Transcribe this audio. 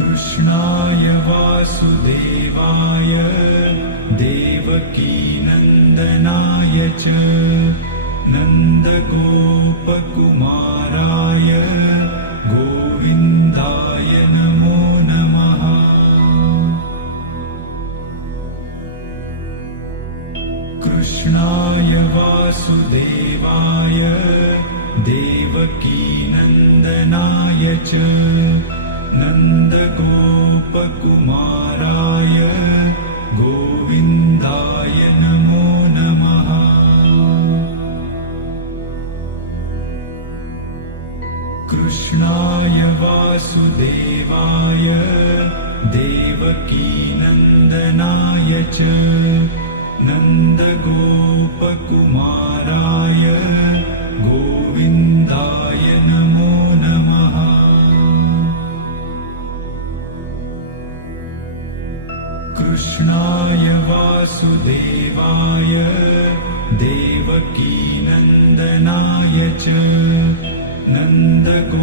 कृष्णाय वासुदेवाय देवकीनन्दनाय च नन्दगोपकुमाराय गोविन्दाय नमो नमः। कृष्णाय वासुदेवाय देवकीनन्दनाय च नन्दगोपकुमाराय गोविन्दाय नमो नमः। कृष्णाय वासुदेवाय देवकीनन्दनाय च नन्दगोपकुमाराय गोविन्दाय नमो नमः। कृष्णाय वासुदेवाय देवकीनन्दनाय च नन्दगोपकुमाराय